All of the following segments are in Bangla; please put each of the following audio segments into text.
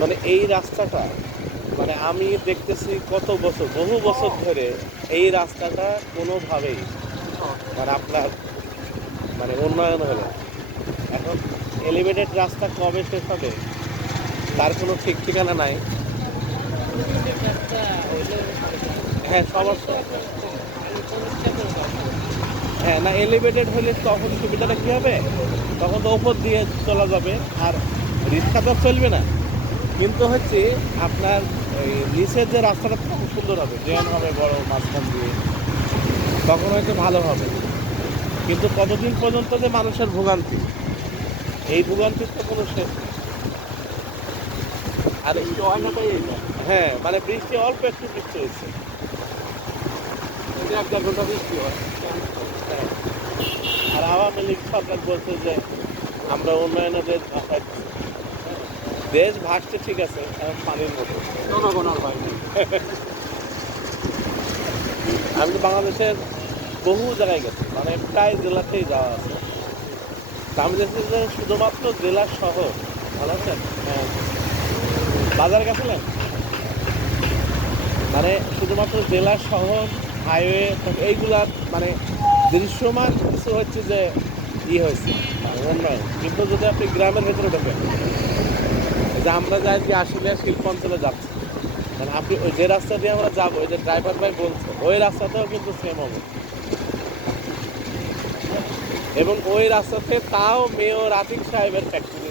মানে এই রাস্তাটা, মানে আমি দেখতেছি কত বছর, বহু বছর ধরে এই রাস্তাটা কোনোভাবেই মানে আপনার মানে উন্নয়ন হলো না। এখন এলিভেটেড রাস্তা কবে শেষ হবে তার কোনো ঠিক ঠিকানা নাই। হ্যাঁ, সমস্যা। হ্যাঁ, না এলিভেটেড হলে তখন সুবিধাটা কী হবে, তখন তো ওপর দিয়ে চলা যাবে, আর রিক্সা তো চলবে না। কিন্তু হচ্ছে আপনার ওই নিচের যে রাস্তাটা তখন সুন্দর হবে, জ্যাম হবে বড় মাঝখান দিয়ে, তখন হয়তো ভালো হবে। কিন্তু কতদিন পর্যন্ত যে মানুষের ভোগান্তি, এই ভোগান্তির তো কোনো শেষ নেই। আর হয় না তাই এইটা হ্যাঁ, মানে বৃষ্টি অল্প একটু বৃষ্টি হয়েছে। 1-1.5 ঘন্টা বৃষ্টি হয়। হ্যাঁ, আর আওয়ামী লীগ সরকার বলছে যে আমরা উন্নয়নের দেশ ভাসাচ্ছি। দেশ ভাসছে ঠিক আছে, এখন পানির মতো। জনগণ আর ভাই আমি তো বাংলাদেশের বহু জায়গায় গেছি, মানে প্রায় জেলাতেই যাওয়া আছে। তা আমি দেখছি যে শুধুমাত্র জেলার শহর, ভালো আছেন? হ্যাঁ, বাজারে গেছিলেন? মানে শুধুমাত্র জেলার শহর, হাইওয়ে এইগুলার মানে দৃশ্যমান কিছু হচ্ছে যে হয়েছে মানে উন্নয়ন। কিন্তু যদি আপনি গ্রামের ভেতরে ঢোকেন, যে আমরা যাই কি আশুলিয়া শিল্প অঞ্চলে যাচ্ছি, মানে আপনি ওই যে রাস্তা দিয়ে আমরা যাবো, ওই যে ড্রাইভার ভাই বলছে ওই রাস্তাতেও কিন্তু সেম হবে। এবং ওই রাস্তাতে তাও মেয়র আতিক সাহেবের ফ্যাক্টরি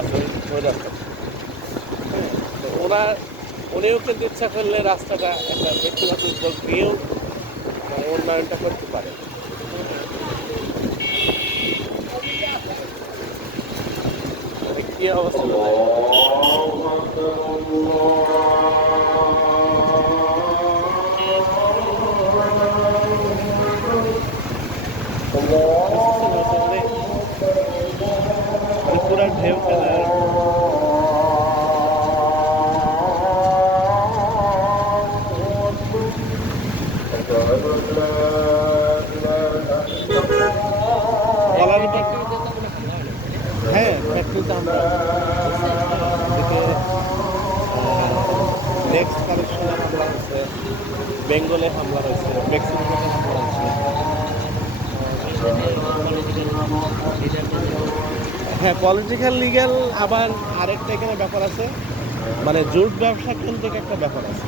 আছে ওই রাস্তা। হ্যাঁ, তো উনিও কিন্তু ইচ্ছা করলে রাস্তাটা একটা ব্যক্তিগত উদ্যোগ নিয়েও মানে উন্নয়নটা করতে পারে। মানে কি অবস্থা পুরা ঢেউ খেলা আর কি। কলার হ্যাঁ, ফ্যাক্টরিতে আমরা এদিকে নেক্সট কালেকশনে হামলা হয়েছে, বেঙ্গলে হামলা হয়েছে, মেক্সিকোতে হামলা হয়েছে। হ্যাঁ, পলিটিক্যাল লিগ্যাল, আবার আরেকটা এখানে ব্যাপার আছে, মানে জুট ব্যবসা কেন্দ্রিক একটা ব্যাপার আছে।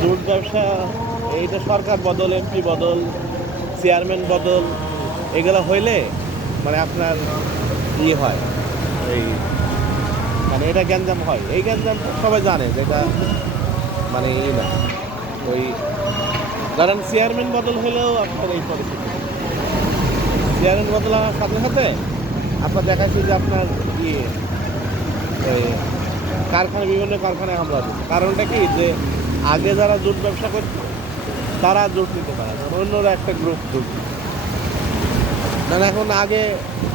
জুট ব্যবসা, এইটা সরকার বদল, এমপি বদল, চেয়ারম্যান বদল, এগুলো হইলে মানে আপনার হয় এই মানে এটা গ্যাঞ্জাম হয়। এই গ্যাঞ্জাম সবাই জানে যে এটা মানে না ওই ধরেন চেয়ারম্যান বদল হলেও আপনার এই পরিস্থিতি, চেয়ারম্যান বদল হওয়ার সাথে সাথে আপনার দেখাচ্ছি যে আপনার ওই কারখানা, বিভিন্ন কারখানায় হামলা হচ্ছে। কারণটা কি, যে আগে যারা জুট ব্যবসা করত তারা জুট নিতে পারে না, অন্যরা একটা গ্রুপ জুট। মানে এখন আগে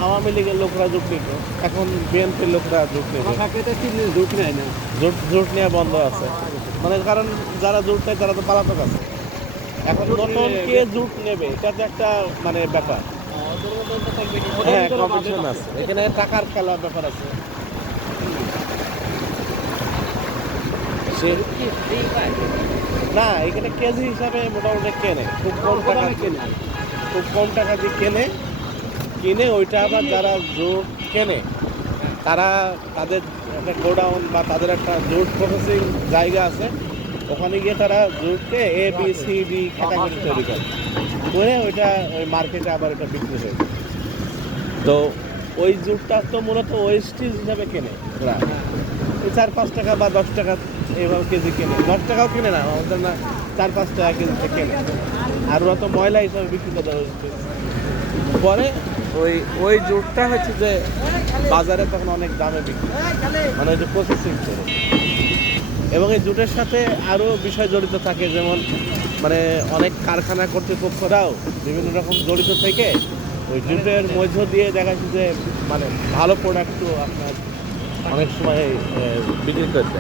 আওয়ামী লীগের লোকরা জুট নিত, এখন বিএনপির লোকরা জুট নিতে, জুট নেয় না, জুট নেওয়া বন্ধ আছে। মানে কারণ যারা জুট নেয় তারা তো পালাতক আছে। এখন নতুন কে জুট নেবে এটা তো একটা মানে ব্যাপার। হ্যাঁ, কম্পিটিশন আছে এখানে, টাকার খেলার ব্যাপার আছে। না, এখানে কেজি হিসাবে মোটামুটি কেনে, খুব কম টাকা কেনে, খুব কম টাকা দিয়ে কিনে ওইটা আবার যারা জুট কেনে তারা তাদের একটা গোডাউন বা তাদের একটা জুট প্রসেসিং জায়গা আছে, ওখানে গিয়ে তারা জুটকে ABCD ক্যাটাগরি তৈরি করে ওইটা ওই মার্কেটে আবার এটা বিক্রি হয়ে যায়। তো ওই জুটটা তো মূলত ওয়েস্টেজ হিসাবে কেনে ওরা, ওই 4-5 টাকা বা 10 টাকা এইভাবে কেজি কেনে, 10 টাকাও কেনে না আমাদের, না 4-5 টাকা কেজিতে কেনে, আর ওরা তো ময়লা হিসাবে বিক্রি করে পরে ওই ওই জুটটা হচ্ছে যে বাজারে তখন অনেক দামে বিক্রি, মানে ওই যে প্রসেসিং করে। এবং এই জুটের সাথে আরও বিষয় জড়িত থাকে, যেমন মানে অনেক কারখানা কর্তৃপক্ষরাও বিভিন্ন রকম জড়িত থেকে ওই জুটের মধ্য দিয়ে দেখা যাচ্ছে যে মানে ভালো প্রোডাক্টও আপনার অনেক সময় বিক্রি করতে